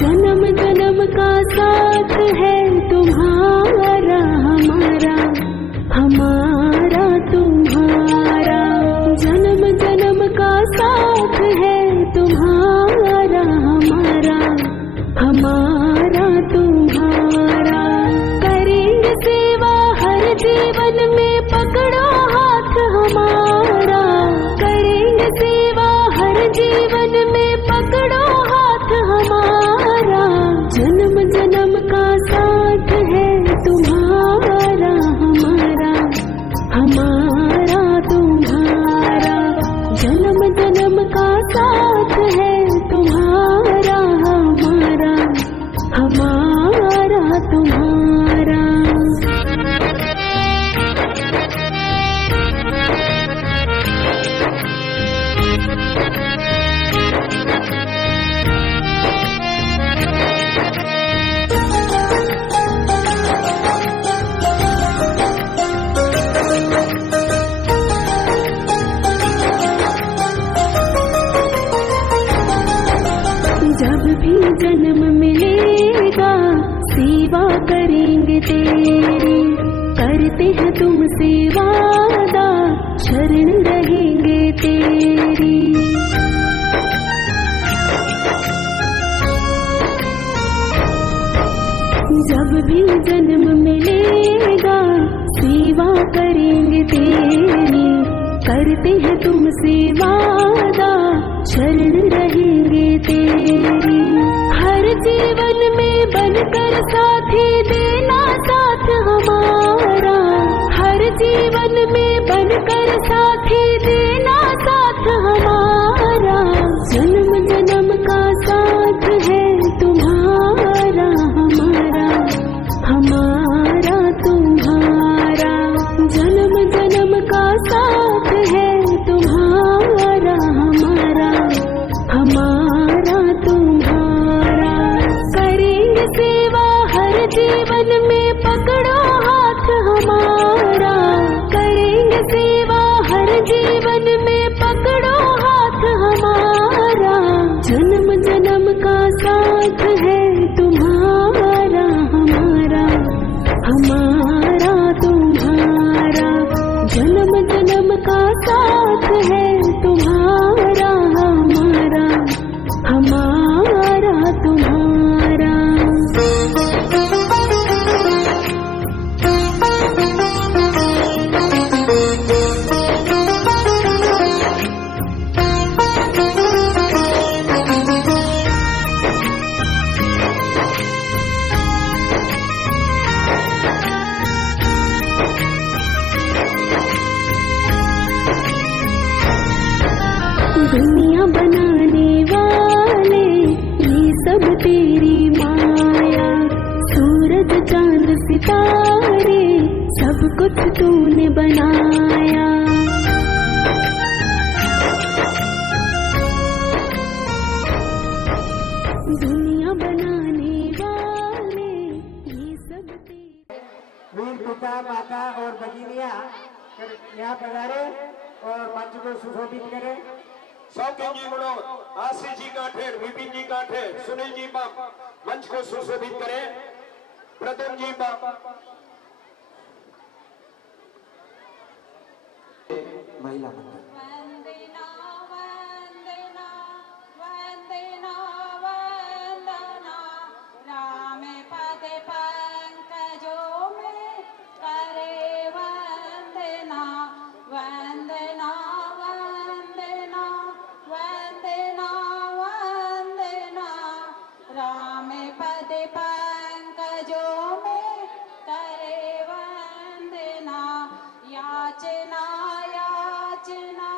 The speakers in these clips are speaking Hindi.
जन्म जन्म का साथ है तुम्हारा हमारा, हमारा तुम्हारा। जन्म जन्म का साथ है तुम्हारा हमारा, हमारा तुम्हारा। करेंगे सेवा हर जीवन में, पकड़ो हाथ हमारा। करेंगे सेवा हर जीवन में, पकड़ो हाथ हमारा। जन्म जन्म का साथ है तुम्हारा हमारा, हमारा तुम्हारा। जन्म जन्म का साथ है तुम्हारा हमारा, हमारा तुम्हारा। जब भी जन्म मिलेगा सेवा करेंगे तेरी, करते हैं तुमसे वादा शरण रहेंगे तेरी। जब भी जन्म मिलेगा सेवा करेंगे तेरी, करते हैं तुमसे वादा शरण रहेंगे तेरी। हर जीवन में बनकर साथी देना साथ हमारा, हर जीवन में बनकर साथी देना साथ हमारा। जन्म जन्म का साथ है तुम्हारा हमारा, हमारा तुम्हारा। जन्म जन्म का साथ है तुम्हारा हमारा, हमारा तुम्हारा। करेंगे सेवा हर जीवन में, पकड़ो हाथ हमारा। करेंगे सेवा हर जीवन में, पकड़ो हाथ हमारा। जन्म जन्म का साथ है तुम्हारा हमारा, हमारा तुम्हारा। जन्म जन्म का साथ है तुम्हारा हमारा, हमारा तुम्हारा। दुनिया बनाने वाले ये सब तेरी माया, सूरज चांद सितारे सब कुछ तूने बनाया। दुनिया बनाने वाले ये सब तेरी। वीर पिता माता और भगिनिया यहाँ पधारे और मंच को सुशोभित करें। शौकीन जी मनोज, आशीष जी काठेर, विपिन जी काठेर, सुनील जी बम मंच को सुशोभित करें। प्रथम जी बम महिला मंडल। याचना याचना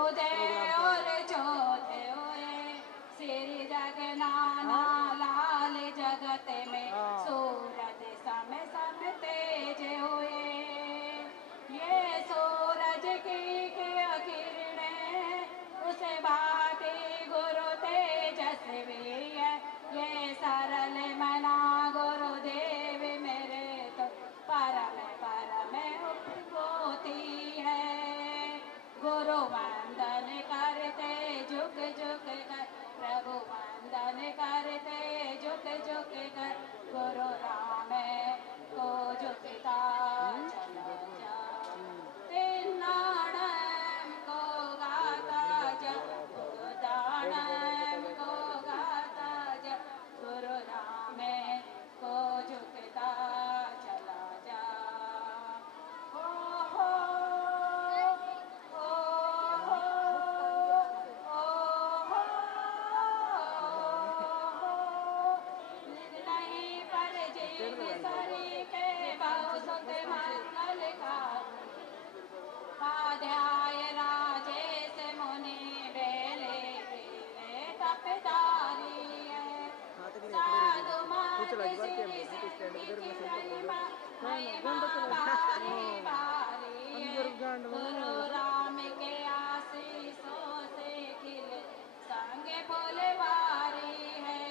उदय और चौथे हुए सिर जगनाना लाल जगत में सूरज सम सम तेज हुए। ये सूरज की किरणें उस भांति गुरु तेजस्वी है। ये सरल मना गुरुदेव मेरे तो परम परम उपभूति है। गुरु वंदन करते झुक झुक कर प्रभु वंदन करते झुक झुक कर गुरु राम को झुकता चला जा। नाणम को गाता जा दानम को गाता जा गुरु राम को झुकता चला जा। ओ हो नहीं पर जीव सरी के बहु सुख मंगल का स्वाध्याय राजेश मुनि बेले बेले तपदारी है। साधु मात श्री सिद्धि की महिमा महिमा भारी भारी है। गुरु राम के आशीषों से खिले संग फुलवारी है।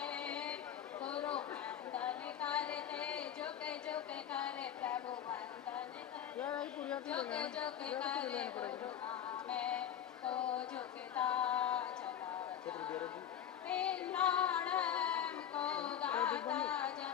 गुरु वंदन करते झुक झुक कर प्रभु वंदन झुक झुक कर गुरु नाम को झुकता चला जा। नाणम को गाता जा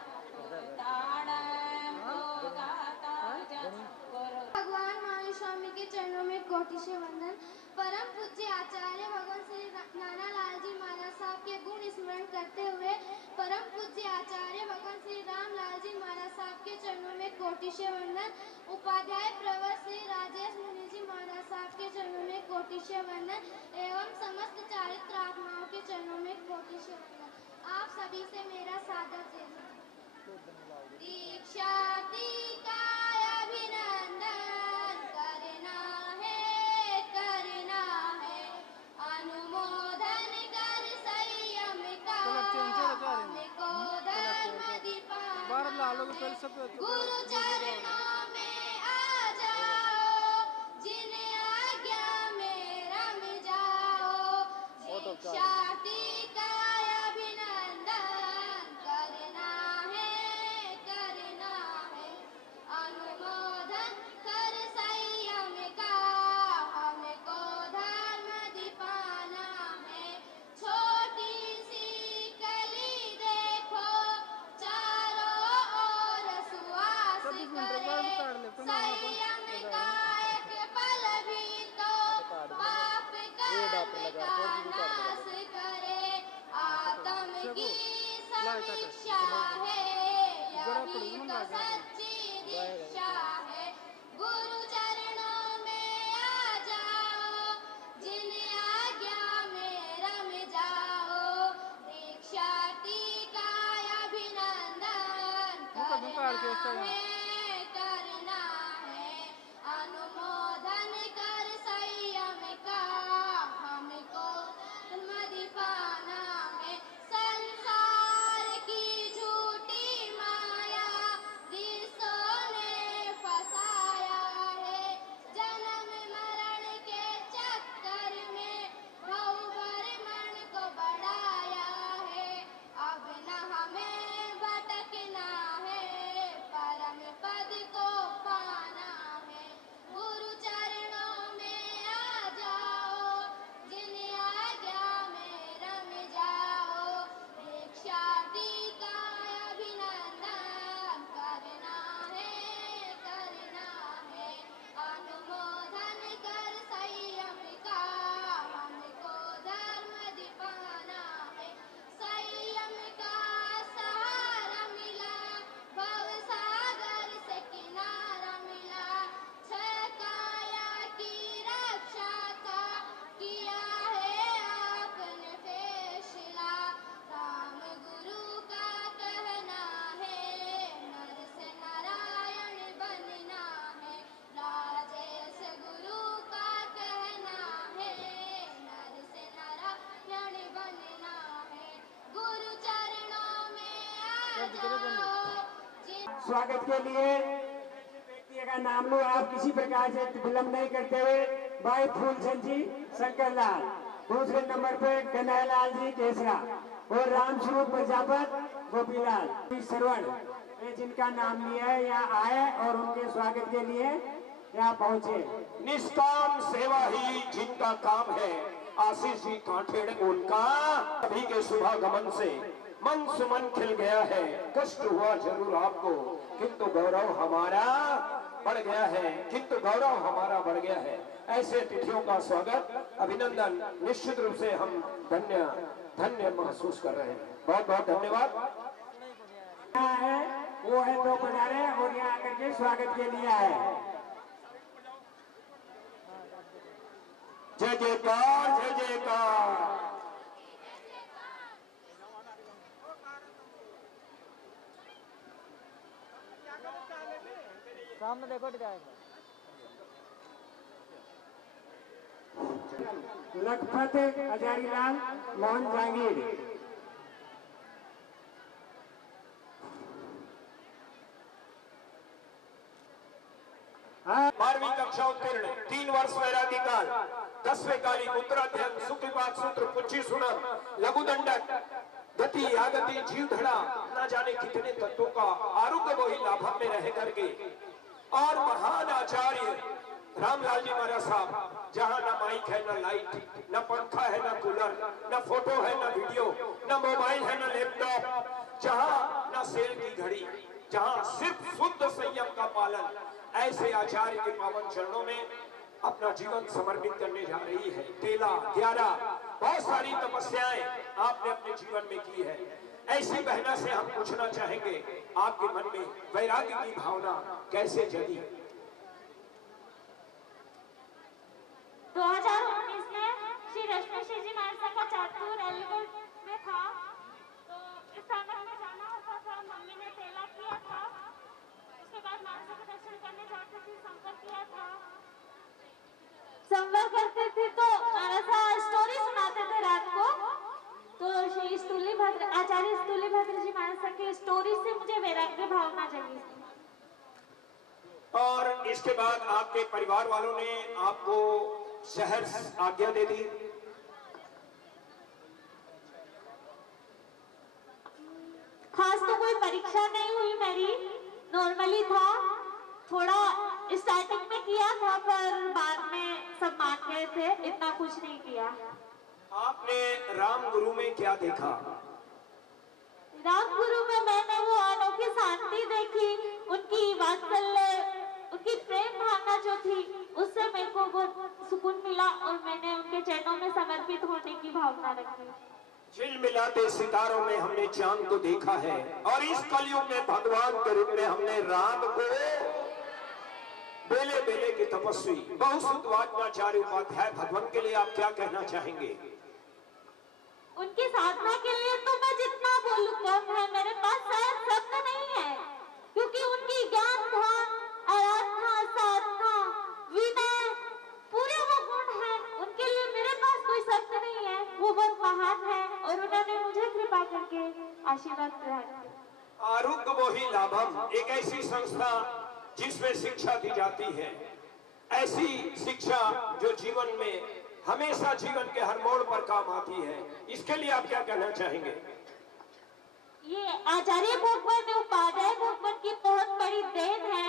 दानम को गाता जा गुरु। भगवान महावीर स्वामी के चरणों में कोटि से वंदन। परम पूज्य आचार्य भगवान श्री नाना लाल जी महाराज साहब के गुण स्मरण करते हुए परम पूज्य आचार्य भगवान श्री राम लाल जी महाराज साहब के चरणों में कोटि से वंदन। उपाध्याय प्रवर श्री राजेश मुनि जी महाराज साहब के चरणों में कोटि से वंदन एवं समस्त चारित्र आत्माओं के चरणों में कोटि से वंदन। आप सभी से मेरा सादर जय। दीक्षार्थी का अभिनंदन करना है अनुमोदन कर संयम का हमको धर्म दीपाना है। गुरु चरणों में आ जाओ जिन आज्ञा में रम जाओ। दीक्षार्थी का अभिनंदन करना है अनुमोदन कर संयम का हमको धर्म दीपाना है। छोटी सी कली देखो चारों ओर सुवास करे संयम का एक पल भी तो पाप कर्म का नाश करे। आत्म की समीक्षा है यही तो सच्ची दीक्षा है। गुरु चरणों में आ जाओ जिन आज्ञा में रम जाओ। दीक्षार्थी का अभिनंदन करना है अनुमोदन कर संयम का हमको धर्म पाना है। संसार की झूठी माया रिश्तों ने फंसाया है। जन्म मरण के चक्कर में भवभर मन को बढ़ाया है। अब न हमें भटकना है परम स्वागत के लिए व्यक्ति का नाम लो आप, किसी प्रकार से विलंब नहीं करते हुए। भाई फूलचंद जी शंकर लाल, दूसरे नंबर पे कन्हैयालाल जी केसरा और रामस्वरूप प्रजापत गोपीलाल श्रवण, ये जिनका नाम लिया है यहाँ आए और उनके स्वागत के लिए यहाँ पहुँचे। निष्काम सेवा ही जिनका काम है, आशीष जी काठेड़ उनका सभी के शुभागमन से मन सुमन खिल गया है। कष्ट हुआ जरूर आपको, किंतु गौरव हमारा बढ़ गया है, किंतु गौरव हमारा बढ़ गया है। ऐसे अतिथियों का स्वागत, अभिनंदन निश्चित रूप से हम धन्य धन्य महसूस कर रहे हैं। बहुत बहुत धन्यवाद। यहाँ है वो है तो पधारे और यहाँ आकर के स्वागत के लिए आए। जय जयकार, जय जयकार। सामने देखो जाएगा। लखपत हजारीलाल मोहन जहांगीर, हाँ 12वीं कक्षा उत्तीर्ण, 3 वर्ष वैरागी काल, 10वें कालिक उत्तराध्ययन, सुखपात सूत्र, पुच्छी सुनम, लघु दंडक, गति आगति, जीव धड़ा, न जाने कितने तत्वों का आरोग्य वही लाभम में रह करके और महान आचार्य रामलाल जी महाराज साहब, जहाँ न माइक है, न लाइट, न पंखा है, न कूलर, न फोटो है, न वीडियो, न मोबाइल है, न लैपटॉप, जहाँ न सेल की घड़ी, जहाँ सिर्फ शुद्ध संयम का पालन, ऐसे आचार्य के पावन चरणों में अपना जीवन समर्पित करने जा रही है। 13, 11 बहुत सारी तपस्याएं आपने अपने जीवन में की है। ऐसी बहना से हम पूछना चाहेंगे, आपके मन में वैराग्य की भावना कैसे जगी? 2019 में श्री रश्मि जी महाराज का चातुर अलीगढ़ में था, तो इस संगत में जाना होता था। मम्मी ने तेला किया था, उसके बाद महाराज के दर्शन करने जाते थे, संवर किया था। संवर करते थे तो महाराज स्टोरी सुनाते थे रात को, तो श्री स्थूलीभद्र आचार्य स्थूलीभद्र जी महाराज की स्टोरी से मुझे वैराग्य भावना जगी। और इसके बाद आपके परिवार वालों ने आपको शहर आज्ञा दे दी। खास तो कोई परीक्षा नहीं हुई मेरी, नॉर्मली था। थोड़ा स्टार्टिंग में किया था पर बाद में सब मान गए थे, इतना कुछ नहीं किया। आपने राम गुरु में क्या देखा? राम गुरु में मैंने वो अनोखी शांति देखी, उनकी वात्सल्य, उनकी प्रेम भावना जो थी, उससे मेरे को बहुत सुकून मिला और मैंने उनके चरणों में समर्पित होने की भावना रखी। झिलमिलाते सितारों में हमने चांद को देखा है और इस कलयुग में भगवान के रूप में हमने राम को बेले बेले की तपस्वी बहुसुतवाचार्य उपाध्याय भगवान के लिए आप क्या कहना चाहेंगे? उनकी साधना के लिए तो मैं जितना बोलूं कम है, मेरे पास शायद शब्द नहीं है, क्योंकि उनकी ज्ञान ध्यान आराधना साधना विनय पूरे वो गुण है, उनके लिए मेरे पास कोई शब्द नहीं है। वो बहुत महान है और उन्होंने मुझे कृपा करके आशीर्वाद दिया। आरोग्य वही लाभम एक ऐसी संस्था जिसमें शिक्षा दी जाती है, ऐसी शिक्षा जो जीवन में हमेशा जीवन के हर मोड़ पर काम आती है। इसके लिए आप क्या कहना चाहेंगे? ये आचार्य भगवान उपाध्याय भगवान की बहुत बड़ी देन है।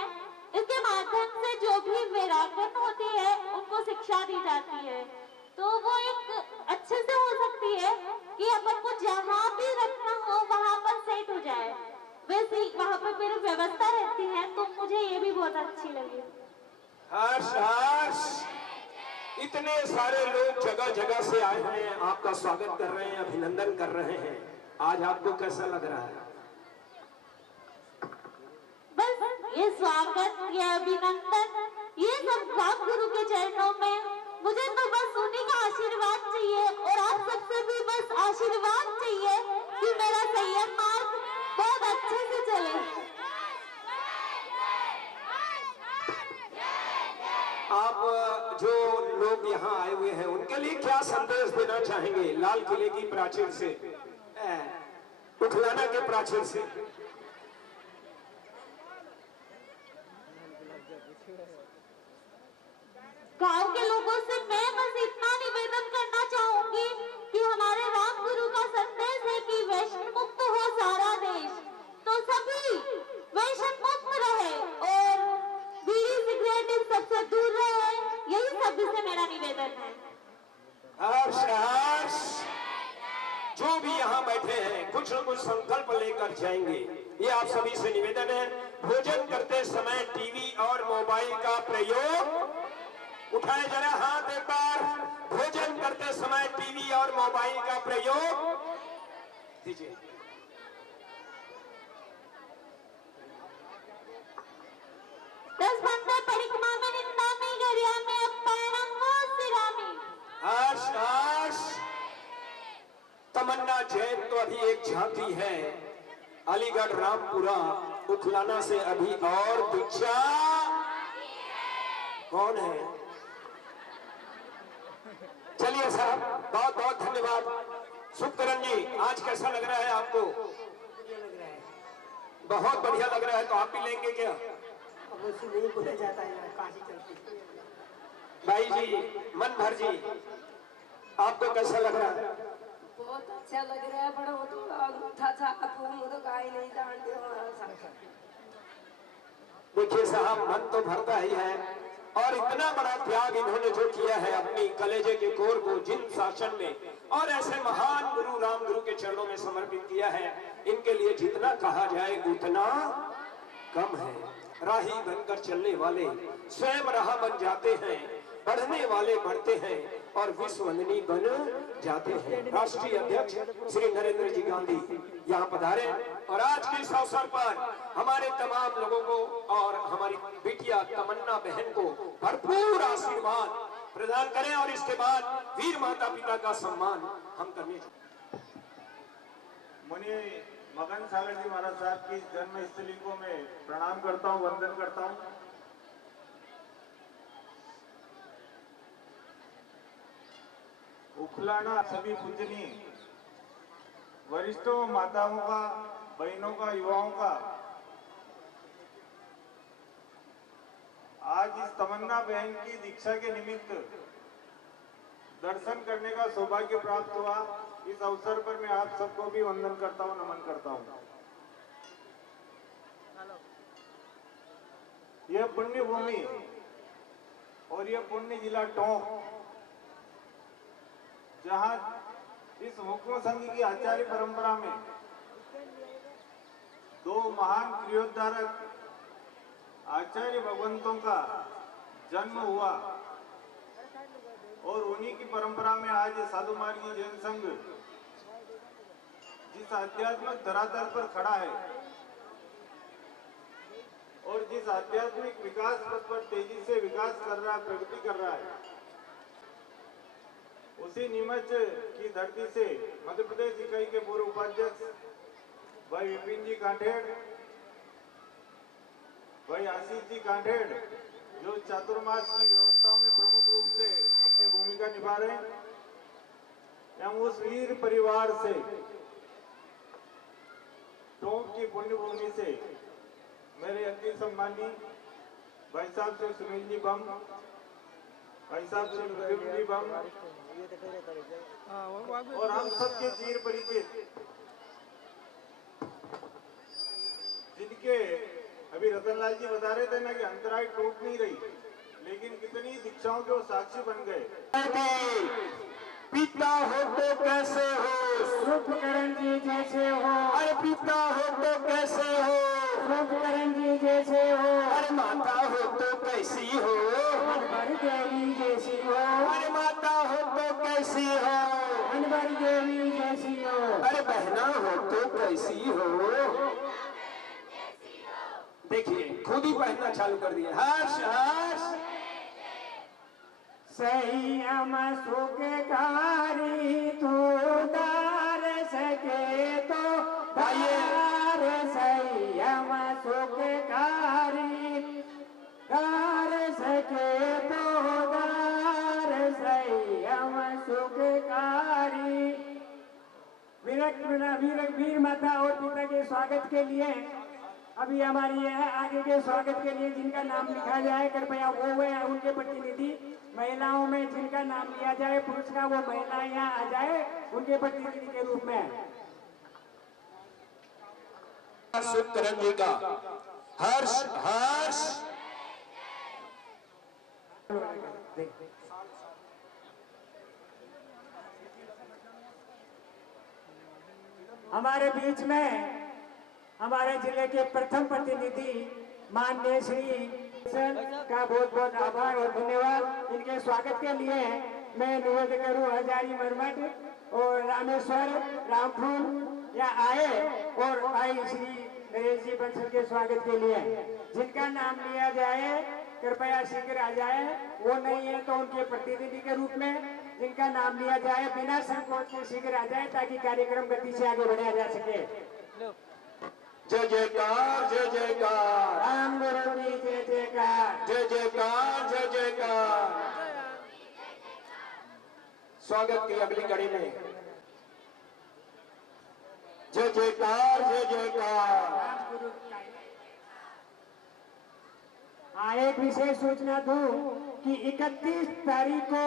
इसके माध्यम से जो भी वैरागन होती है उनको शिक्षा दी जाती है, तो वो एक अच्छे से हो सकती है कि अपन को जहाँ भी रखना हो वहाँ पर सेट हो जाए। वैसे वहाँ पर मेरी व्यवस्था रहती है, तो मुझे ये भी बहुत अच्छी लगी। हर्ष हर्ष, इतने सारे लोग जगह जगह से आए हैं, आपका स्वागत कर रहे हैं, अभिनंदन कर रहे हैं। आज आपको कैसा लग रहा है? बस ये स्वागत, ये अभिनंदन, ये सब राम गुरु के चरणों में। मुझे तो बस उन्हीं का आशीर्वाद चाहिए और आप सबसे भी बस आशीर्वाद चाहिए कि मेरा संयम मार्ग बहुत अच्छे से चले। आप जो लोग यहाँ आए हुए हैं उनके लिए क्या संदेश देना चाहेंगे? लाल किले की प्राचीर से, उखलाना के प्राचीर से मेरा निवेदन है। हर्ष हर्ष, जो भी यहाँ बैठे हैं कुछ न कुछ संकल्प लेकर जाएंगे, ये आप सभी से निवेदन है। भोजन करते समय टीवी और मोबाइल का प्रयोग, उठाए जरा हाथ एक बार, भोजन करते समय टीवी और मोबाइल का प्रयोग दीजिए। दस बंदे परिक्रमा में निंदा में गरिया में अपरंगो सिरामी। हर्ष हर्ष, तमन्ना जैन तो अभी एक झांकी है, अलीगढ़ रामपुरा उखलाना से अभी और दीक्षा कौन है? चलिए साहब, बहुत बहुत धन्यवाद। सुखकरण जी, आज कैसा लग रहा है आपको? बहुत बढ़िया लग रहा है, तो आप भी लेंगे क्या? भाई जी, मन भर जी, आपको कैसा लग रहा है? बहुत अच्छा लग रहा है, बड़ा वो तो अंगूठा था, तो गाय नहीं जानते हो। देखिए साहब, मन तो भरता ही है, और इतना बड़ा त्याग इन्होंने जो किया है अपनी कलेजे के कोर को जिन शासन में और ऐसे महान गुरु राम गुरु के चरणों में समर्पित किया है, इनके लिए जितना कहा जाए उतना कम है। राही बनकर चलने वाले स्वयं राह बन जाते हैं, बढ़ने वाले बढ़ते हैं और विश्ववंदनी बन जाते हैं। राष्ट्रीय अध्यक्ष श्री नरेंद्र जी गांधी यहाँ पधारे और आज के इस अवसर पर हमारे तमाम लोगों को और हमारी बिटिया तमन्ना बहन को भरपूर आशीर्वाद प्रदान करें और इसके बाद वीर माता पिता का सम्मान हम करने। मुनि मगन सागर जी महाराज साहब की जन्मस्थली को मैं प्रणाम करता हूँ, वंदन करता हूँ। उखलाना सभी पूजनीय वरिष्ठों, माताओं का, बहनों का, युवाओं का आज इस तमन्ना बहन की दीक्षा के निमित्त दर्शन करने का सौभाग्य प्राप्त हुआ। इस अवसर पर मैं आप सबको भी वंदन करता हूँ, नमन करता हूँ। यह पुण्य भूमि और यह पुण्य जिला टोंक, जहां इस हुक्म संघ की आचार्य परंपरा में दो महान क्रियोद्धारक आचार्य भगवंतों का जन्म हुआ और उन्हीं की परंपरा में आज साधु मार्गी जैन संघ जिस आध्यात्मिक धरातल पर खड़ा है और जिस आध्यात्मिक विकास पथ पर तेजी से विकास कर रहा है, प्रगति कर रहा है, उसी नीमच की धरती से मध्य प्रदेश इकाई के पूर्व उपाध्यक्ष भाई विपिन जी कांठेड़, भाई आशीष जी कांठेड़, जो चातुर्मास की व्यवस्थाओं में प्रमुख रूप से अपनी भूमिका निभा रहे हैं, एवं उस वीर परिवार से टोंक की पुण्य भूमि से मेरे अति सम्मानी भाई साहब से सुनील जी बम, भाई साहब से विपिन जी बम और हम सबके चीर परिचित, जिनके अभी रतनलाल जी बता रहे थे ना कि अंतराय टूट नहीं रही, लेकिन कितनी दीक्षाओं के वो साक्षी बन गए। पिता हो तो कैसे हो, सुखकरण जी जैसे हो। अरे पिता हो तो कैसे हो, सुखकरण जी जैसे हो। अरे माता हो तो कैसी हो, अनवर देवी जैसी हो। अरे माता हो तो कैसी हो, अनवर देवी जैसी हो। अरे बहना हो तो कैसी हो। देखिए खुद ही पहनना चालू कर दिया। हर्ष हर्ष, संयम सुखकारी तू दार सके तो दार, संयम सुखकारी दार सके तो दार, संयम सुखकारी। वीर माता और पिता के स्वागत के लिए अभी हमारी आगे के स्वागत के लिए जिनका नाम लिखा जाए, कृपया वो है उनके प्रतिनिधि। महिलाओं में जिनका नाम लिया जाए पुरुष का, वो महिलाएं यहाँ आ जाए उनके प्रतिनिधि के रूप में। सुखकरण जी का हर्ष हर्ष। हमारे बीच में हमारे जिले के प्रथम प्रतिनिधि माननीय श्री का बहुत बहुत आभार और धन्यवाद। इनके स्वागत के लिए मैं निवेदन करूं हजारी मरमठ और रामेश्वर रामफूल या आए और आई श्री नरेश जी बंसल के स्वागत के लिए। जिनका नाम लिया जाए कृपया शीघ्र आ जाए, वो नहीं है तो उनके प्रतिनिधि के रूप में जिनका नाम लिया जाए बिना संकोच के शीघ्र आ जाए ताकि कार्यक्रम गति से आगे बढ़ाया जा सके। जय जयकार जय जयकार, राम गुरु की जय जयकार, जय जयकार जय जयकार। स्वागत की अगली कड़ी में जय जयकार जय जयकार। एक विशेष सूचना दूं कि 31 तारीख को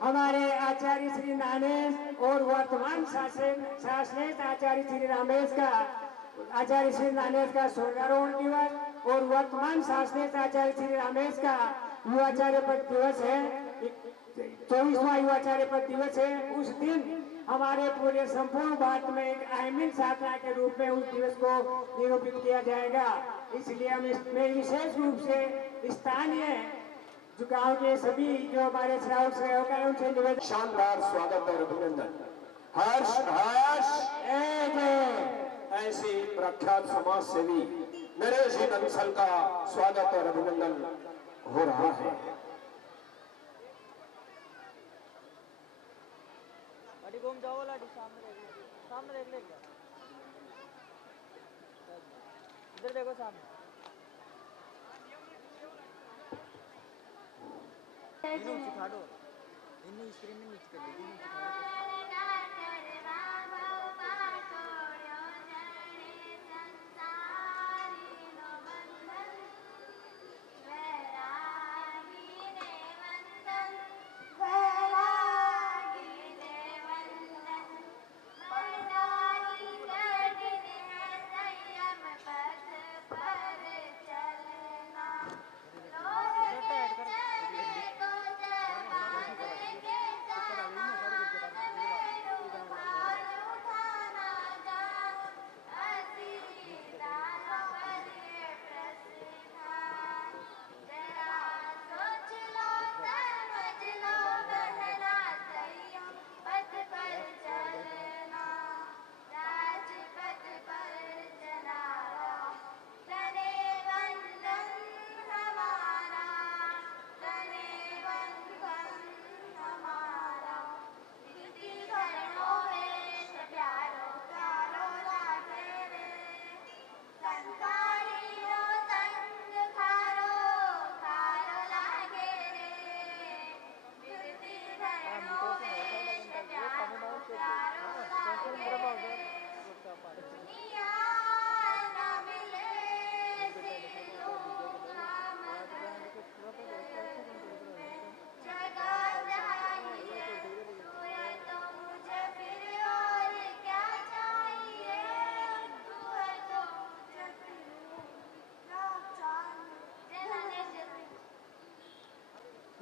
हमारे आचार्य श्री नानेश और वर्तमान शासनेश आचार्य श्री रामेश का आचार्य श्री नानेश का स्वर्गारोहण दिवस और वर्तमान शासनेश आचार्य श्री रामेश का युवाचार्य पद दिवस है, 24वां युवाचार्य पद दिवस है। उस दिन हमारे पूरे संपूर्ण भारत में एक अहम साधना के रूप में उस दिवस को निरूपित किया जाएगा। इसलिए हम इसमें विशेष रूप से स्थानीय जो गाँव के सभी जो हमारे श्रावक श्रावक है उनसे निवेदन। शानदार स्वागत और अभिनंदन। हर्ष हर्ष ऐसी प्रख्यात समाज सेवी नरेश जी बंसल का स्वागत और अभिनंदन हो रहा है। घूम जाओ लाडी, सामने देख ले, इधर देखो सामने। सिखा दो, इन्हीं स्क्रीन में नीचे कर ली।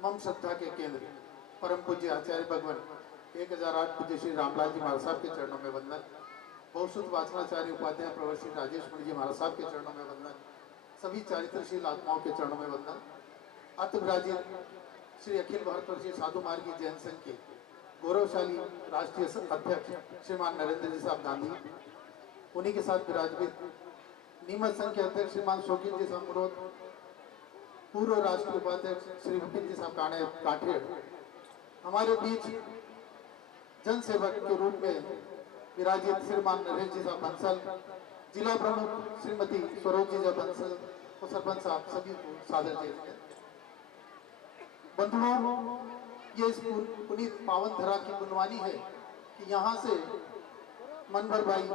मम श्रद्धा के केंद्र परम पूज्य आचार्य भगवान 1008 पूज्य श्री रामलाल जी महाराज साहब के चरणों में वंदन। बहुश्रुत वाचनाचार्य उपाध्याय प्रवर श्री राजेश मुनि जी महाराज साहब के चरणों में वंदन। सभी चारित्रशील आत्माओं के चरणों में वंदन। अतब्राजील श्री अखिल भारतवर्षीय साधु मार्गी जैन संघ के गौरवशाली राष्ट्रीय अध्यक्ष श्रीमान नरेंद्र जी साहब गांधी, उन्हीं के साथ विराजमान नीमच संघ के अध्यक्ष श्रीमान शौकीन जी साहब, पूर्व राष्ट्रीय उपाध्यक्ष श्री विपिन जी साहब काठेड़, हमारे बीच जन सेवक के रूप में विराजित श्रीमान नरेश जी साहब बंसल, जिला प्रमुख श्रीमती स्वरूप जी बंसल और सरपंच साहब, सभी को सादर जय। बंधुओं, ये इस पुनीत पावन धरा की पुण्यवानी है कि यहाँ से मनभर भाई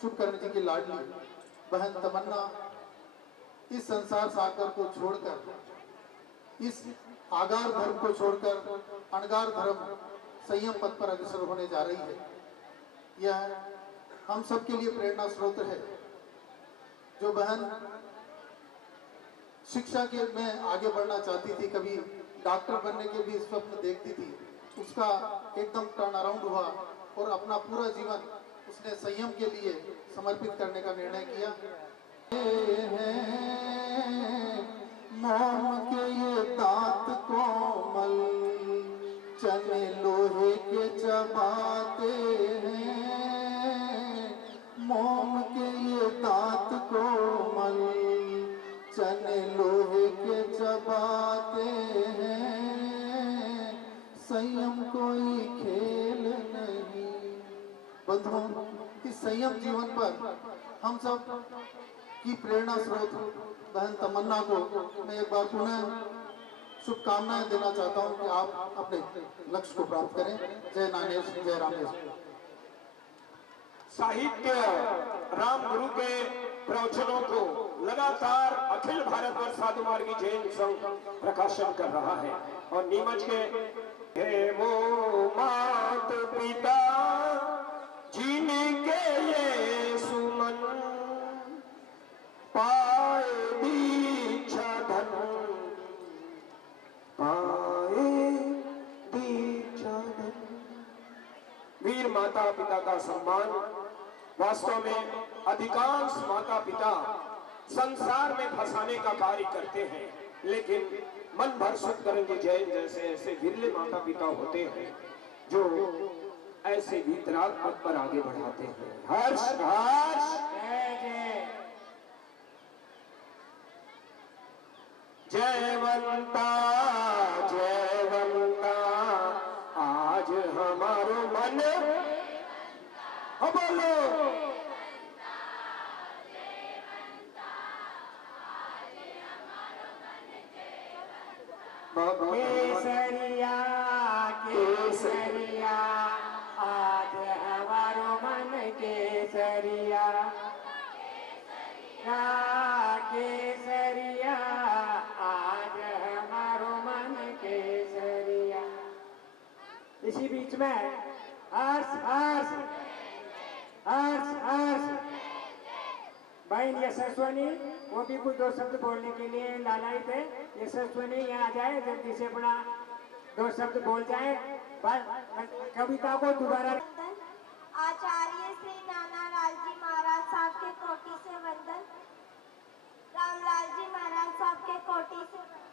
शुभकर्ण जी की लाडली बहन तमन्ना इस संसार सागर को छोड़कर, इस आगार धर्म को छोड़कर अणगार धर्म संयम पथ पर अग्रसर होने जा रही है। यह हम सब के लिए प्रेरणा स्रोत है। जो बहन शिक्षा के में आगे बढ़ना चाहती थी, कभी डॉक्टर बनने के भी स्वप्न देखती थी, उसका एकदम टर्न अराउंड हुआ और अपना पूरा जीवन उसने संयम के लिए समर्पित करने का निर्णय किया। मोम के ये दांत कोमल चने लोहे के चबाते हैं, मोम के ये दांत कोमल चने लोहे के चबाते हैं, संयम कोई खेल नहीं। बंधुओं, इस संयम जीवन पर हम सब की प्रेरणा स्रोत बहन तमन्ना को मैं एक बार पुनः शुभकामनाएं देना चाहता हूं कि आप अपने लक्ष्य को प्राप्त करें। जय नानेश, जय रामेश। साहित्य राम गुरु के प्रवचनों को लगातार अखिल भारत साधु मार्गी जैन संघ प्रकाशन कर रहा है और नीमच के हे वो मात पिता जिनके ये सुमन पाए दीक्षा धन, पाए दीक्षा धन। वीर माता पिता का सम्मान वास्तव में अधिकांश माता पिता संसार में फंसाने का कार्य करते हैं, लेकिन मन भर सुख करेंगे जैन जैसे ऐसे विरले माता पिता होते हैं जो ऐसे वितराग पद पर आगे बढ़ाते हैं। हर्ष हर्ष जयवंता जयवंता आज हमारो मन बोलो केसरिया केसरिया आज हमारो मन केसरिया, केसरिया आज हमारो मन केसरिया। इसी बीच में हर्ष हर्ष हर्ष हर्ष बहन यशस्वनी, वो भी कुछ दो शब्द बोलने के लिए लालाई थे। यशस्वनी यहाँ आ जाए, जल्दी से अपना दो शब्द बोल जाए। कविता को दोबारा। आचार्य श्री नाना लाल जी महाराज साहब के कोटि से वंदन। रामलाल जी महाराज साहब के कोटि से वंदन।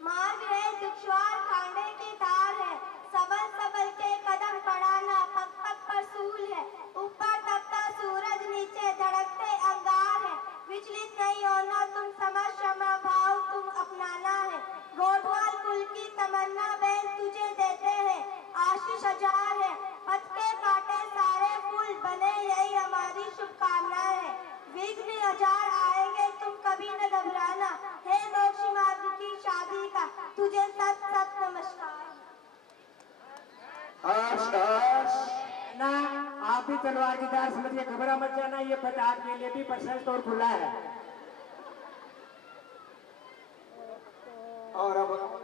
मार्ग है दुश्वार, खांडे की तार है, सबल सबल के कदम बढ़ाना, पग पग पर सूल है, ऊपर तपता सूरज नीचे धड़कते अंगार है, विचलित नहीं होना तुम, समझ क्षमा भाव तुम अपनाना है, गोठवाल कुल की तमन्ना बैल तुझे देते हैं, आशीष हजार है, पथ के काटे सारे फूल बने, यही हमारी शुभकामनाएं है, विघ्न हजार आएंगे तुम कभी न घबराना, हे मोक्ष मार्ग की शादी का तुझे सत सत नमस्कार। ना आप भी तलवार की धार समझिए, घबरा मत जाना, ये पद आपके लिए भी प्रशस्त और खुला है। और अब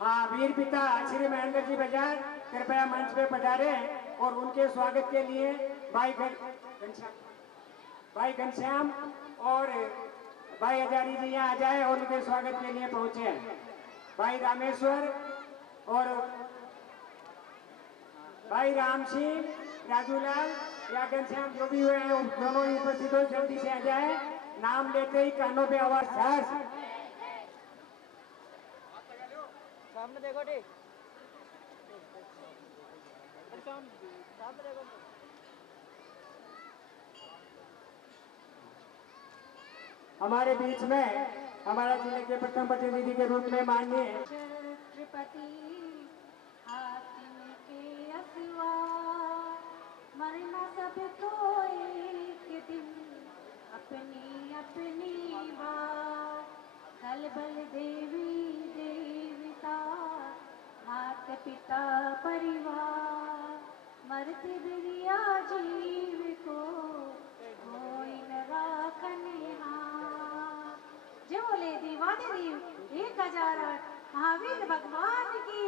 हाँ, वीर पिता श्री महेंद्र जी बाजार कृपया मंच पे पधारे और उनके स्वागत के लिए भाई घनश्याम और भाई हजारी जी यहाँ आ जाए और उनके स्वागत के लिए पहुंचे। भाई रामेश्वर और भाई राम सिंह, राजूलाल या घनश्याम जो भी हुए हैं दोनों ही उपस्थित हो, जल्दी से आ जाए। नाम लेते ही कानों पे आवाज। सामने देखो ठीक, सामने देखो। हमारे बीच में हमारा जिले के प्रथम प्रतिनिधि के रूप में माननीय छत्रपति हातिम के असवा, मरना सबको एक दिन अपनी अपनी बात, कल बल देवी देवता माता पिता परिवार, मरते बिरिया जीव को कोई न राखने हाथ। जो बोले दीवाने दीव 1008 महावीर भगवान की।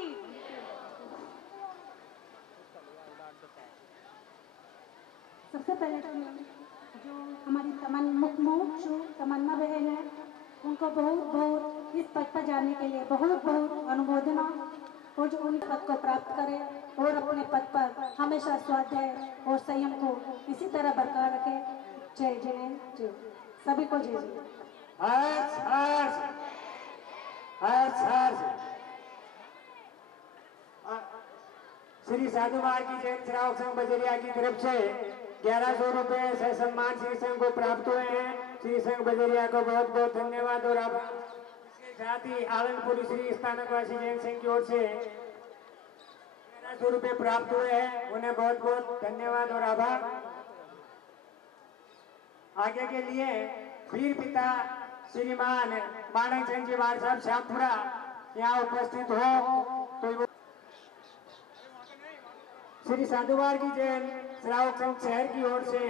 सबसे पहले तो जो हमारी तमन्ना बहन है, उनको बहुत बहुत इस पद पर जाने के लिए बहुत बहुत अनुमोदना। और जो उन पद को प्राप्त करे और अपने पद पर हमेशा स्वाध्याय और संयम को इसी तरह बरकरार रखे। जय जय जय, सभी को जय जय। हर्ष हर्ष हर्ष हर्ष। श्री साधु महाराज की जैन श्रावक संघ बजरिया की तरफ से 1100 रुपए से सम्मान श्री संघ को प्राप्त हुए हैं। श्री संघ बजरिया को बहुत बहुत धन्यवाद और आभार। इसके साथ ही आलमपुर श्री स्थानकवासी जैन संघ की ओर से 1100 रुपए प्राप्त हुए हैं, उन्हें बहुत बहुत धन्यवाद और आभार। आगे के लिए वीर पिता श्रीमान मानक चंद जी महाराज साहब श्यामपुरा यहाँ उपस्थित हो तो श्री साधुवार की जैन श्रावक संघ शहर की ओर से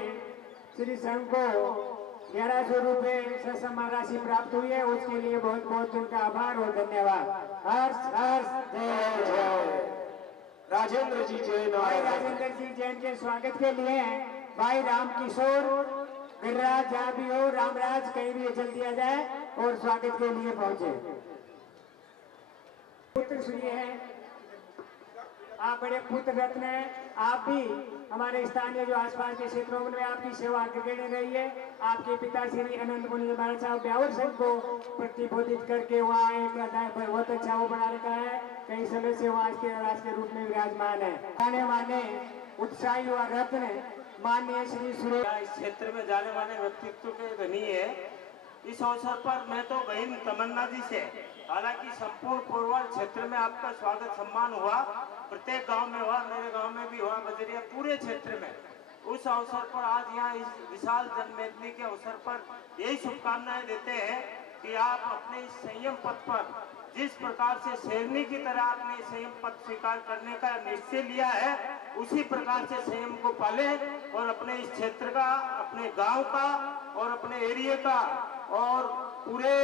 श्री संघ को 1100 रुपए से सम्मान राशि प्राप्त हुई है, उसके लिए बहुत बहुत उनका आभार और धन्यवाद। हर्ष हर्ष जय जय। राजेंद्र जी जैन, भाई राजेंद्र जी जैन के स्वागत के लिए भाई राम किशोर गिरिराज जहाँ भी हो, रामराज कहीं भी चल दिया जाए और स्वागत के लिए पहुंचे। पुत्र सुनिए है, आप बड़े पुत्र रत्न हैं। आप भी हमारे स्थानीय जो आसपास के क्षेत्रों में आपकी सेवा करते रहिए। आपके पिता श्री अनंत मुनि महाराज साहब ब्यावर संघ को प्रतिबोधित करके वहाँ एक बहुत अच्छा वो बना रखा है, कई समय से वहाँ के रूप में विराजमान है। आने वाले उत्साही व रत्न माननीय श्री सुरेश इस क्षेत्र में जाने वाले व्यक्तित्व के धनी है। इस अवसर पर मैं तो बहन तमन्ना जी से, हालांकि संपूर्ण पूर्वांचल क्षेत्र में आपका स्वागत सम्मान हुआ, प्रत्येक गांव में हुआ, मेरे गांव में भी हुआ, बजरिया पूरे क्षेत्र में। उस अवसर पर आज यहाँ इस विशाल जनमेदनी के अवसर पर यही शुभकामनाएं देते हैं कि आप अपने इस संयम पथ पर जिस प्रकार से शेरनी की तरह आपने संयम पथ स्वीकार करने का निश्चय लिया है, उसी प्रकार से संयम को पाले और अपने इस क्षेत्र का, अपने गांव का और अपने एरिया का और पूरे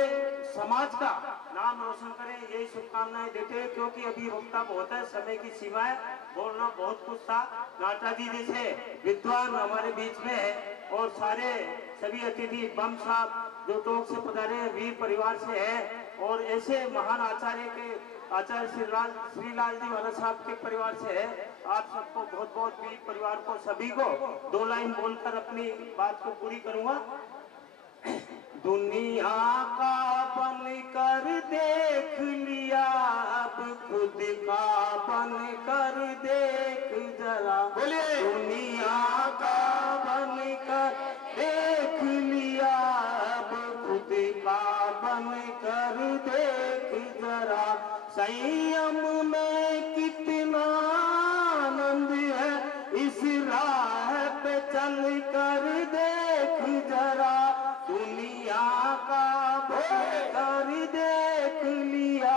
समाज का नाम रोशन करें, यही शुभकामनाएं देते हैं। क्योंकि अभी वक्ता बहुत है, समय की सीमा है, बोलना बहुत कुछ था। नाटा जी जैसे विद्वान हमारे बीच में है और सारे सभी अतिथि बम साहब जो टोक से पधारे वीर परिवार से है और ऐसे महान आचार्य के आचार्य श्रीलाल जी महाराज साहब के परिवार से है। आप सबको बहुत बहुत वीर परिवार को सभी को 2 लाइन बोलकर अपनी बात को पूरी करूंगा। दुनिया का बन कर देख लिया, अब खुद का बन कर देख जरा। बोलिए। दुनिया का बन कर देख लिया, अब खुद का बन कर देख जरा। संयम में कितना आनंद है, इस राह पे चल कर देख जरा। दुनिया का बन कर देख लिया,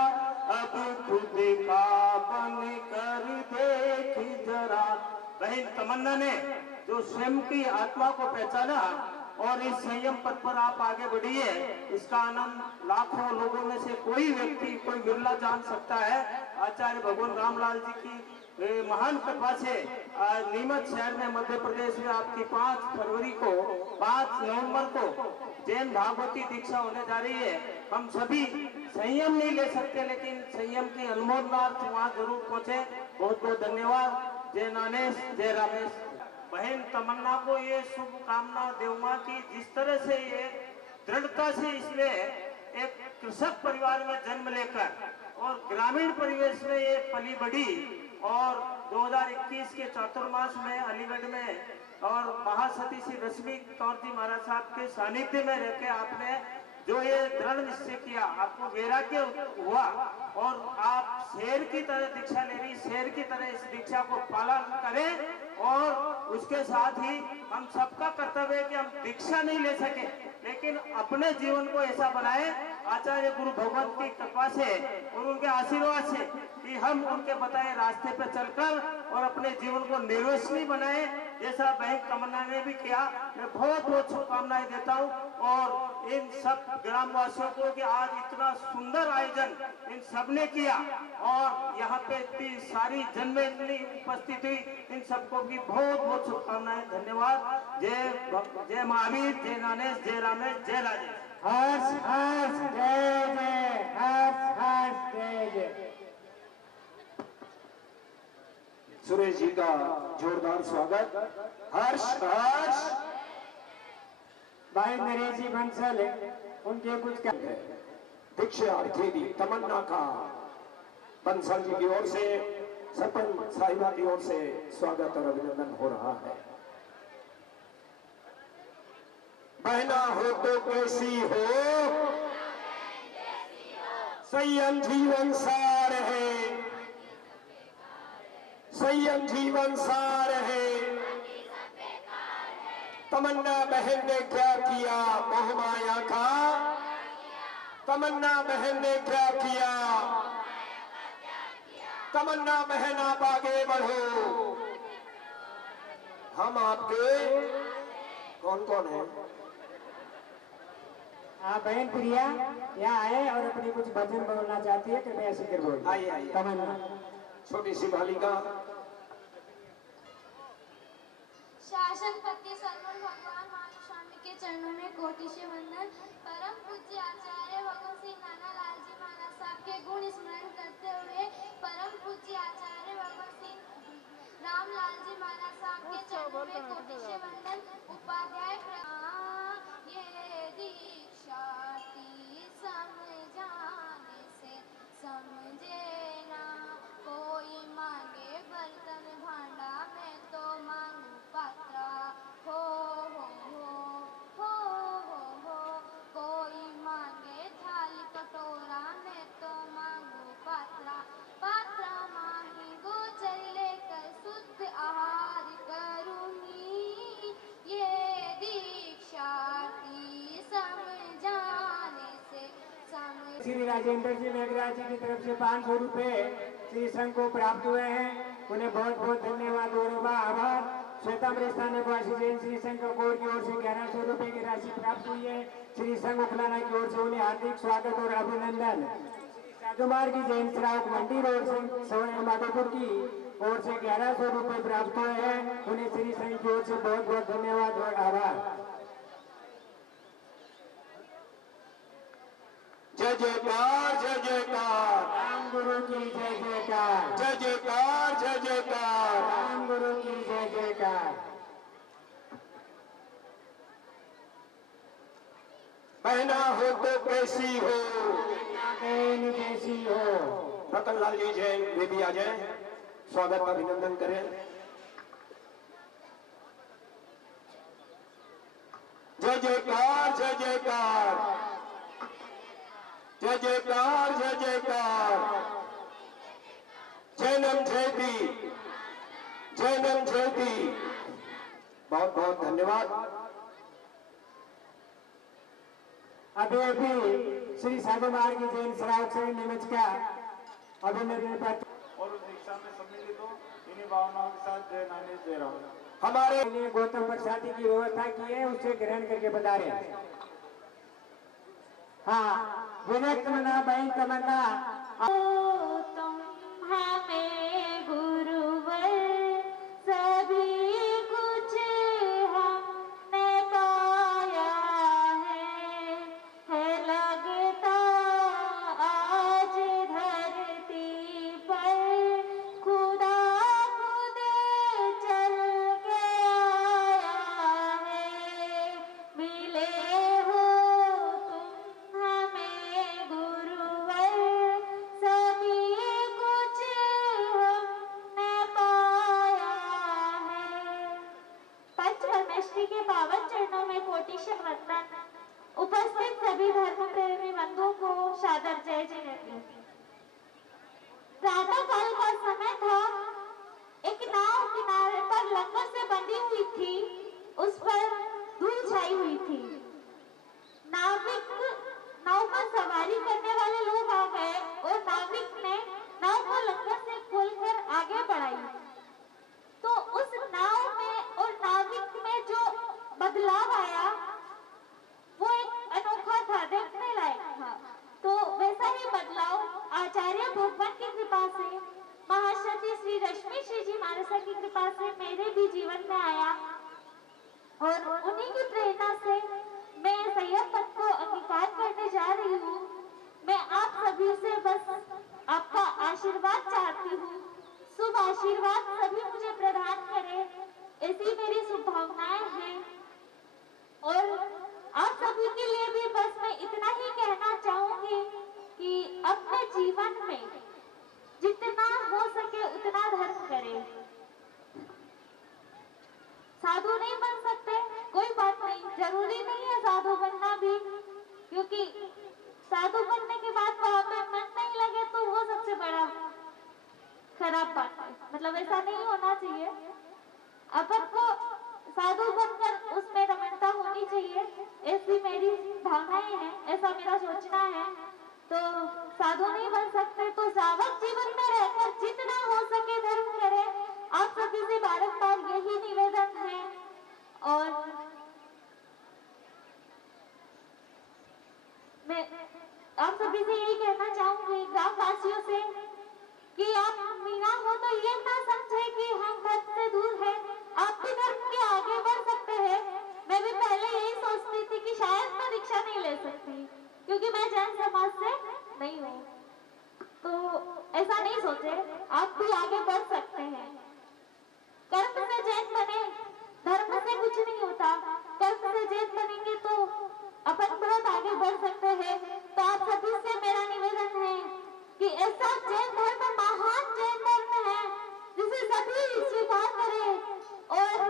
अब खुद का बन कर देख जरा। बहन तमन्ना ने जो स्वयं की आत्मा को पहचाना और इस संयम पथ पर आप आगे बढ़िए, इसका आनंद लाखों लोगों में से कोई व्यक्ति, कोई बिरला जान सकता है। आचार्य भगवान रामलाल जी की महान कृपा से नीमच शहर में मध्य प्रदेश में आपकी 5 फरवरी को 5 नवंबर को जैन भागवती दीक्षा होने जा रही है। हम सभी संयम नहीं ले सकते, लेकिन संयम की अनुमोदनार्थ वहाँ जरूर पहुँचे। बहुत बहुत धन्यवाद। जय नानेश, जय रामेश। बहन तमन्ना को ये शुभकामना देऊंगा कि जिस तरह से ये दृढ़ता से इसने एक कृषक परिवार में जन्म लेकर और ग्रामीण परिवेश में ये पली बढ़ी और 2021 के चातुर्मास में अलीगढ़ में और महासती श्री रश्मि कौर जी महाराज साहब के सानिध्य में रहकर आपने जो ये दृढ़ निश्चय किया, आपको वैराग्य हुआ और आप शेर की तरह दीक्षा ले रही, शेर की तरह इस दीक्षा को पालन करें। और उसके साथ ही हम सबका कर्तव्य है कि हम दीक्षा नहीं ले सके, लेकिन अपने जीवन को ऐसा बनाए आचार्य गुरु भगवत की कृपा से और उनके आशीर्वाद से कि हम उनके बताए रास्ते पर चलकर और अपने जीवन को निर्वसनीय बनाए, जैसा बहन तमन्ना ने भी किया। मैं बहुत बहुत शुभकामनाएं देता हूँ और इन सब ग्रामवासियों को कि आज इतना सुंदर आयोजन इन सब ने किया और यहाँ पे इतनी सारी जनमेदनी उपस्थित हुई, इन सबको भी बहुत बहुत शुभकामनाएं। धन्यवाद। जय महावीर, जय नानेश, जय रामेश, जय राजेश। हर्ष हर्ष जय जय, हर्ष हर्ष जय जय। सुरेश जी का जोरदार स्वागत। हर्ष हर्ष भाई नरेश जी बंसल उनके कुछ का दीक्षार्थी दी तमन्ना का बंसल जी की ओर से सरपंच साहिबा की ओर से स्वागत और अभिनंदन हो रहा है। बहना हो तो कैसी हो, संयम जीवन सार है, संयम जीवन सार है। तमन्ना बहन ने क्या किया मोह माया का, तमन्ना बहन ने क्या किया, तमन्ना बहन आप आगे बढ़ो। हम आपके कौन कौन है? हाँ बहन प्रिया यहाँ आए और अपनी कुछ भजन बोलना चाहती है, कृपया शीघ्र बोल। आइए आइए। तमन्ना छोटी सी बालिका। शासनपति सर्वन भगवान महावीर स्वामी के चरणों में कोटि से वंदन। परम पूज्य आचार्य भगवान श्री नाना लाल जी महाराज साहब के गुण स्मरण करते हुए परम पूज्य आचार्य भगवान श्री रामलाल जी महाराज साहब के चरणों में कोटि से वंदन। उपाध्याय ये दीक्षा समझाने से समझे ना, कोई मांगे बर्तन भांडा मैं तो मांगू पात्रा। हो कोई मांगे थाली कटोरा मैं तो मांगू पात्रा। पात्रा माही गोचर लेकर शुद्ध आहार करूंगी, ये दीक्षार्थी समझाने से समझ। श्री राजेंद्र जी मेघराज जी की तरफ से 500 रुपए श्री संघ को प्राप्त हुए हैं, उन्हें बहुत बहुत धन्यवाद और आभार। श्वेतांबर स्थान निवासी जैन श्री संघ कोर की ओर से 1100 रुपए की राशि प्राप्त हुई है। श्री संघ उखलाना की ओर से उन्हें हार्दिक स्वागत और अभिनंदन। साधुमार की जैन श्रावक मंडी रोड से माधोपुर की ओर से 1100 रुपए प्राप्त हुए हैं, उन्हें श्री संघ की ओर से बहुत बहुत धन्यवाद और आभार। जय जयकार जय जयकार, राम गुरु की जय जयकार, जय जयकार जय जयकार, राम गुरु की जय जयकार। बहना हो तो कैसी हो, बहन कैसी हो। रतनलाल जी जैन वे भी आ जाए, स्वागत अभिनंदन करें। जय जयकार जय जयकार, जय जयकार जय जयकार, जैनम जयती, जैनम जयती। बहुत बहुत धन्यवाद। अभी श्री साधुमार की जैन श्रावक से निमज का अभिनंदन और उस दीक्षा में सम्मिलित हो, इन्हीं भावनाओं के साथ जय नानी जय राम। हमारे लिए गौतम प्रसादी की व्यवस्था की है, उससे ग्रहण करके बता रहे हैं। हाँ विनय तमन्ना बहन तमन्ना। तुम हमें गुरुवर सभी कुछ हमने पाया है लगता आज धरती पर खुदा खुद चल के आया है। मिले हो तुम हमें गुरुवर सभी आशीर्वाद सभी मुझे प्रदान करें, ऐसी मेरी शुभकामनाएं हैं। और आप सभी के लिए भी बस मैं इतना ही कहना चाहूंगी कि अपने जीवन में जितना हो सके उतना धर्म करें। साधु नहीं बन सकते, कोई बात नहीं, जरूरी नहीं है साधु बनना भी, क्योंकि साधु बनने के बाद वहां पे मन नहीं लगे तो वो सबसे बड़ा खराब बात है। मतलब ऐसा नहीं होना चाहिए। अपन को साधु बनकर उसमें रमणता होनी चाहिए, ऐसी मेरी भावनाएं हैं, ऐसा मेरा सोचना है। तो साधु नहीं बन सकते तो सावक जीवन में रहकर जितना हो सके धर्म करें। आप सभी से बारंबार यही निवेदन है। और मैं आप सभी से यही कहना चाहूंगी, ग्राम वासियों से, कि आप मीना हो तो ये ना समझे कि हम धर्म से दूर हैं। आप भी धर्म के आगे बढ़ सकते हैं। मैं भी पहले यही सोचती थी कि शायद मैं दीक्षा नहीं ले सकती, क्योंकि मैं जैन समाज से नहीं हूँ। तो ऐसा नहीं सोचे, आप भी आगे बढ़ सकते हैं। कर्म से जैन बने, धर्म से कुछ नहीं होता। कर्म से जैन बनेंगे तो अपन बहुत आगे बढ़ सकते हैं। तो आप सभी से मेरा निवेदन है कि ऐसा जैन धर्म महान जैन धर्म है जिसे सभी स्वीकार करें और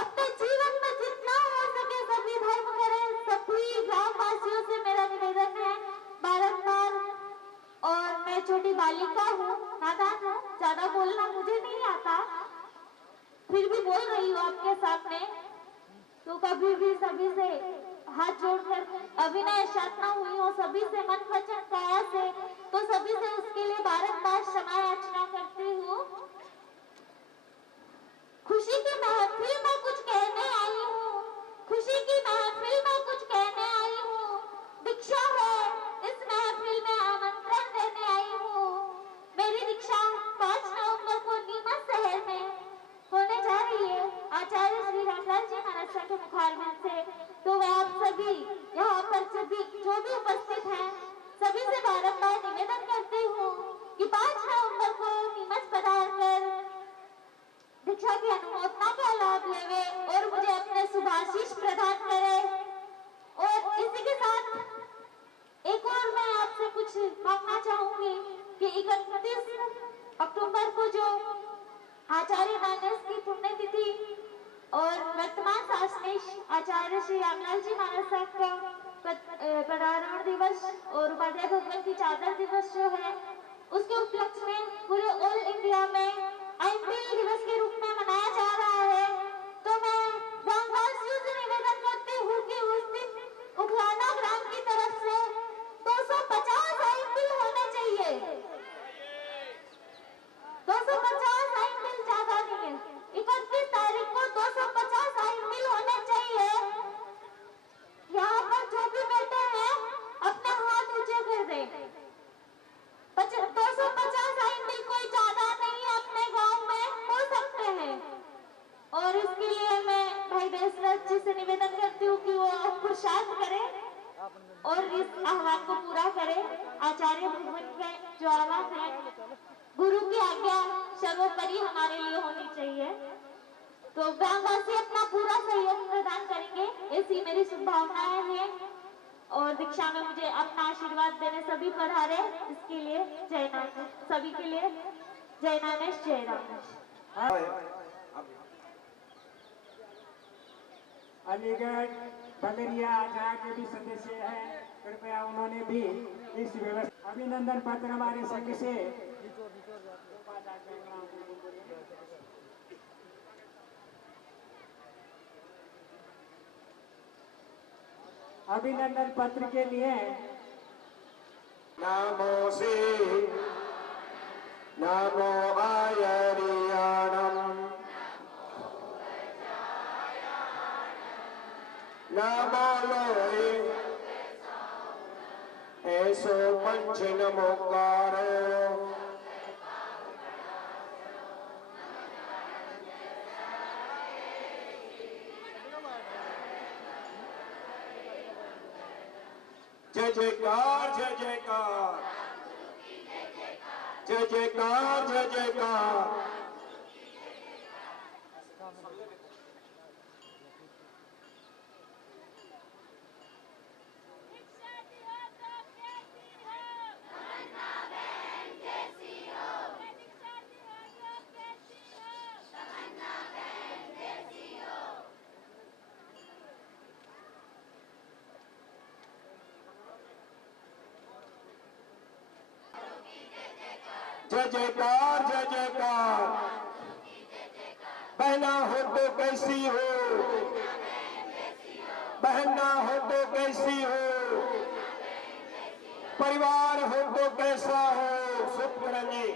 अपने जीवन में जितना हो सके सभी धर्म करें। सभी ग्रामवासियों से मेरा निवेदन है बारंबार। और मैं छोटी बालिका हूँ, नादान हूँ, ज्यादा बोलना मुझे नहीं आता, फिर भी बोल रही हूँ आपके सामने। तो कभी भी सभी से हाथ जोड़कर अभिनय साधना हुई हो, सभी से मन वचन काया से, तो सभी से उसके लिए बारंबार क्षमा याचना करती हूँ। खुशी की महफिल में कुछ कहने आई हूँ, खुशी की महफिल में कुछ कहने आई हूँ। दीक्षा है इस महफिल में आमंत्रण देने आई हूँ। मेरी दीक्षा 5 नवंबर को नीमच शहर में होने जा रही है, आचार्य श्री रामलाल जी महाराज के मुखारबिंद से। तो मैं आप सभी यहाँ पर सभी जो भी उपस्थित हैं, सभी से बारंबार निवेदन करती हूँ कि 5 नवंबर को नीमच पधार कर दीक्षा की अनुमोदना का लाभ लेवे और मुझे अपने शुभाशीष प्रदान करे। और इसी के साथ एक और मैं आपसे कुछ मांगना चाहूंगी कि 31 अक्टूबर को जो आचार्य नानस की पुण्यतिथि और वर्तमान शासनीय आचार्य श्री रामलाल जी महाराज साहब का पदारोहण दिवस और उपाध्याय भगवान की चादर दिवस जो है, उसके उपलक्ष्य में पूरे ऑल इंडिया में आईपीएल दिवस के रूप में मनाया जा रहा है। तो मैं ग्रामवासियों से निवेदन करती हूँ कि उस दिन उखलाना ग्राम की तरफ से 250 आईपीएल होने चाहिए। 250 आईपीएल ज्यादा नहीं है। 31 तारीख को 250 आईपीएल होने चाहिए। यहाँ पर जो भी बैठे हैं अपने हाथ ऊंचे कर दें। 250 आईपीएल कोई ज्यादा नहीं है, अपने गांव में हो सकते हैं। और इसके लिए मैं भाई देशराज जी से निवेदन करती हूँ कि वो पुरुषार्थ करें और इस आह्वान को पूरा करें। आचार्य भगवान के जो आह्वान है, गुरु की आज्ञा सर्वोपरि हमारे लिए होनी चाहिए। तो ग्रामवासी अपना पूरा सहयोग प्रदान करेंगे, ऐसी मेरी शुभकामनाएं हैं। और दीक्षा में मुझे अपना आशीर्वाद देने सभी पधारे, इसके लिए जय नानेश। सभी के लिए जय नानेश, जय रामेश। अलीगढ़ बगरिया जहाँ के भी सदस्य हैं, कृपया उन्होंने भी इस व्यवस्था अभिनंदन पत्र हमारे संघ से अभिनंदन पत्र के लिए नमो से नमो आयरियाणम नमो लोहे ऐसो पंच नमोकार जय जयकार, जय जयकार, जय जयकार, जय जयकार। जयकार जय जयकार। बहना हो तो कैसी हो, बहना हो तो कैसी हो, परिवार हो तो कैसा हो, सुख करेंगे।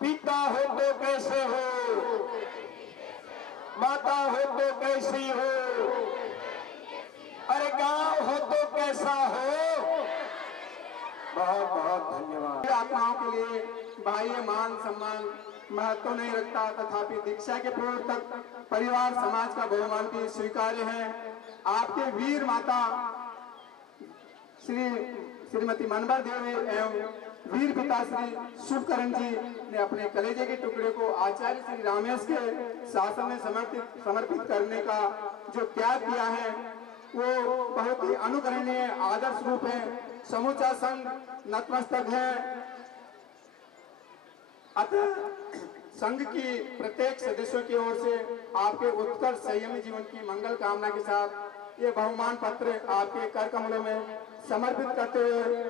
पिता हो तो कैसे हो, माता हो तो कैसी हो, अरे गांव हो तो कैसा हो। बहुत बहुत धन्यवाद। आत्माओं के लिए बाह्य मान सम्मान महत्व नहीं रखता, तथापि दीक्षा के पूर्व तक परिवार समाज का बहुमान भी स्वीकार्य है। आपके वीर माता श्रीमती मनबर देवी एवं वीर पिता श्री शुभकरण जी ने अपने कलेजे के टुकड़े को आचार्य श्री रामेश के शासन में समर्पित करने का जो त्याग किया है वो बहुत ही अनुकरणीय आदर्श रूप है। समूचा संघ नतमस्तक है। अतः संघ की प्रत्येक सदस्यों की ओर से आपके उत्कर्ष संयमी जीवन की मंगल कामना के साथ ये बहुमान पत्र आपके कर कमलों में समर्पित करते हुए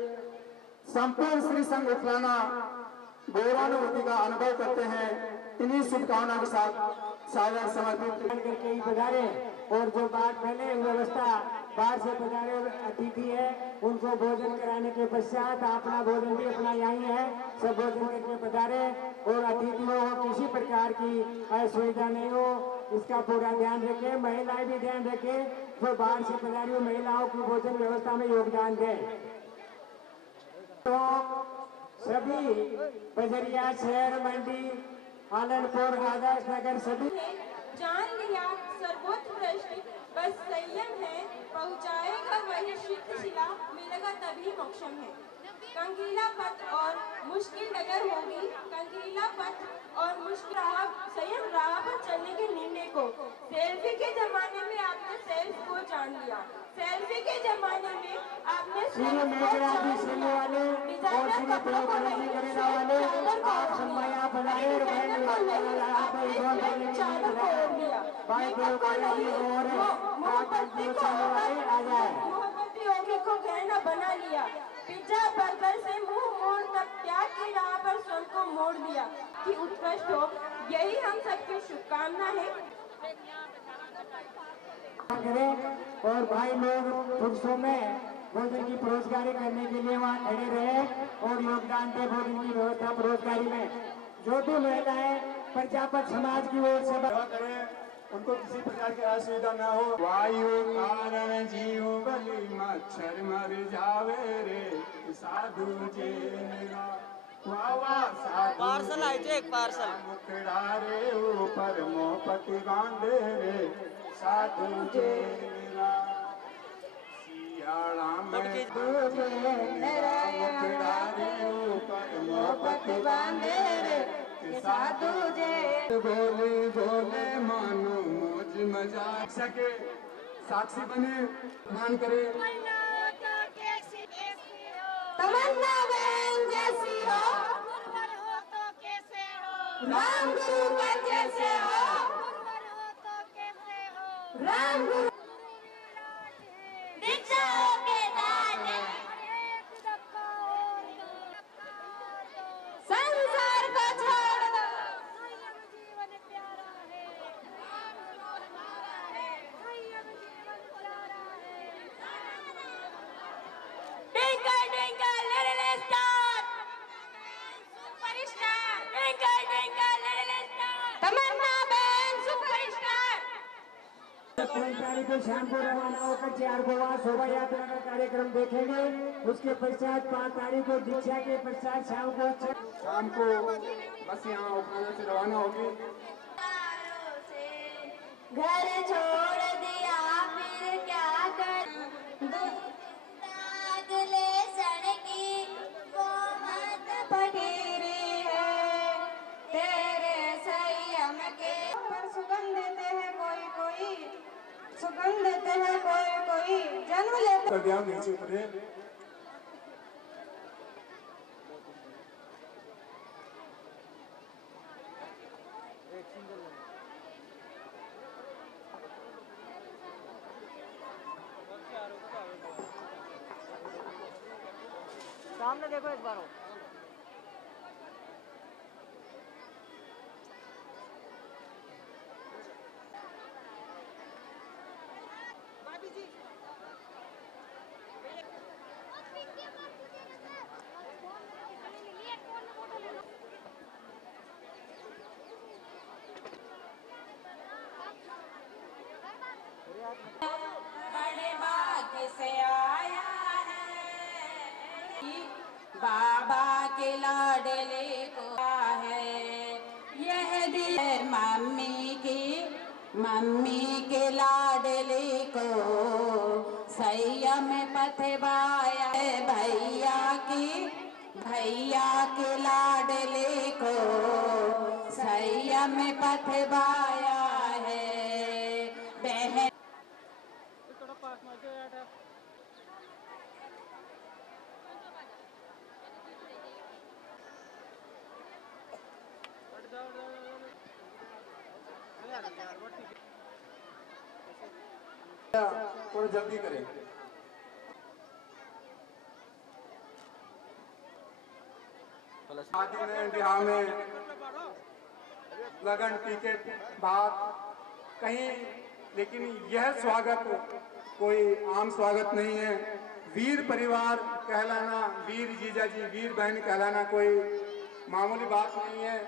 संपूर्ण श्री संघ उफलाना गौरवानुभूति का अनुभव करते हैं। इन्हीं शुभकामना के साथ सादर समर्पित करके ही पधारे। और जो बात पहले व्यवस्था बाहर से पधारे अतिथि है उनको भोजन कराने के पश्चात अपना भोजन भी अपना यही है, सब भोजन करके पधारे। और अतिथियों को किसी प्रकार की असुविधा नहीं हो इसका पूरा ध्यान रखें। महिलाएं भी ध्यान रखें, जो बाहर से पधारी हुई महिलाओं की भोजन व्यवस्था में योगदान दें। तो सभी बजरिया शहर मंडी आनंदपुर आदर्श नगर सभी जान लिया सर्वोत्कृष्ट बस संयम है, पहुँचाएगा वही सिद्ध शिला, मिलेगा तभी मोक्षम है। कंकीला पथ और मुश्किल डगर होगी, कंकीला पथ और मुश्किल राह संयम राह पर चलने के निर्णय को। सेल्फी के जमाने में आपने सेल्फ को जान लिया, सेल्फी के जमाने में आपने मोहब्बती योगी को गहना बना लिया। पिज्जा बर्गर से मुंह मोड़ तक त्याग की राह पर स्वयं को मोड़ दिया कि उत्कृष्ट हो, यही हम सबकी शुभकामना है। और भाई लोग पुरुषों में भोजन की परोसगारी करने के लिए वहाँ खड़े रहे और योगदान दे भोजन की व्यवस्था परोसगारी में। जो भी महिलाएं प्रजापत समाज की ओर से करें उनको किसी प्रकार की असुविधा न हो। वायु कारण जीव बलि मच्छर मर जावे रे, साधु जी पार्सल आए थे एक पार्सल मुखड़ा रे ऊपर मोहपति बांधे रे, साधु जी सियाड़ा में मुखड़ा रे ऊपर मोहपति बांधे रे, साधु जे बोले बोले मानो मौज मजा सके साक्षी बने मान करे। तमन्ना बहन जैसी हो, राम गुरु के जैसे हो, राम गुरु दीक्षाओं के दाने संसार को छोड़ दो, Twinkle twinkle little star, superstar. Twinkle twinkle little star, तमन्ना बहन सुपरस्टार। 3 तारीख को शाम को रवाना होकर 4 को वहाँ शोभा यात्रा का कार्यक्रम देखेंगे। उसके पश्चात 5 तारीख को दीक्षा के पश्चात शाम को बस यहाँ उफाना से रवाना होगी। घर छोड़ दिया फिर क्या कर, अगले सड़की वो मत फकीरी है, तेरे संयम के पर सुगंध देते हैं कोई सुगंध देते हैं कोई जन्म लेते कर दिया नीचे उतरे। सामने देखो एक बार हो। बड़े भाग्य से आया है, बाबा के लाडले को है यह दिल मम्मी के लाडले को संयम पथवाया है, भैया के लाडले को संयम पथवाया है। बहन थोड़ा जल्दी करें। शादी में ब्याह में लगन टिकट बात कहीं, लेकिन यह स्वागत कोई आम स्वागत नहीं है। वीर परिवार कहलाना, वीर जीजा जी, वीर बहन कहलाना कोई मामूली बात नहीं है।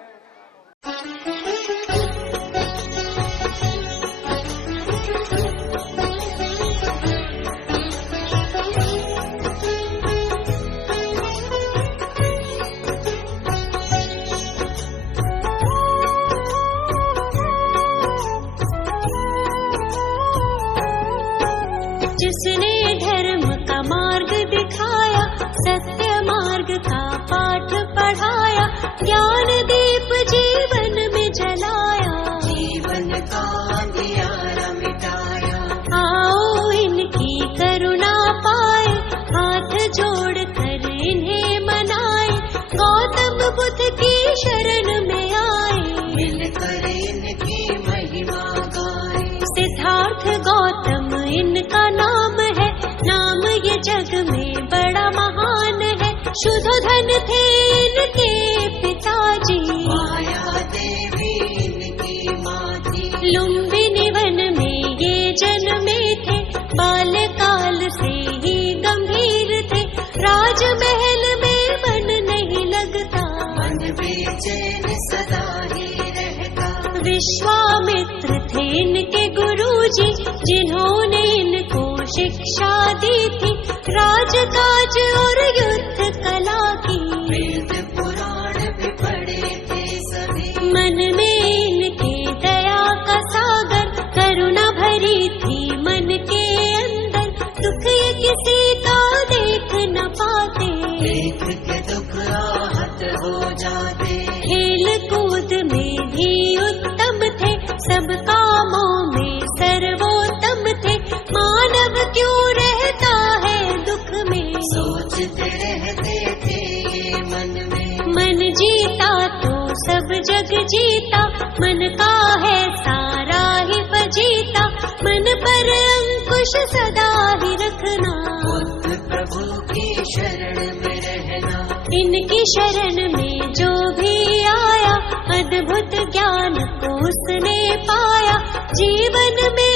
जिसने धर्म का मार्ग दिखाया, सत्य मार्ग का पाठ पढ़ाया, ज्ञान दीप जीवन में जलाया, जीवन का अंधियारा मिटाया। आओ इनकी करुणा पाए, हाथ जोड़ कर इन्हें मनाए, गौतम बुद्ध की शरण में आए, मिलकर इनकी महिमा गाए। सिद्धार्थ गौतम इनका नाम है, नाम ये जग में बड़ा महान है। शुद्धोधन थे इनके पिताजी, माया देवी इनकी माँ थी। लुम्बिनी वन में ये जन्मे थे, बाल्यकाल से ही गंभीर थे। राजमहल में मन नहीं लगता, मन बेचैन सदा ही रहता। विश्वामित्र थे इनके गुरुजी, जिन्होंने इनको शिक्षा दी थी, राजकाज और युद्ध कला की। वेद पुराण भी पढ़े थे सभी, मन में इनके दया का सागर, करुणा भरी थी मन के अंदर। दुख ये किसी का देख न पाते, देख के दुख आहत हो जाते। खेल कूद में भी उत्तम थे, सब कामों में सर्वोत्तम थे। मानव क्यों रहता है दुख में, सोचते रहते थे ये मन में। मन जीता तो सब जग जीता, मन का है सारा ही फजीता। मन पर अंकुश सदा ही रखना, बुद्ध प्रभु की शरण में रहना। इनकी शरण में जो भी आया, अद्भुत ज्ञान को उसने पाया। जीवन में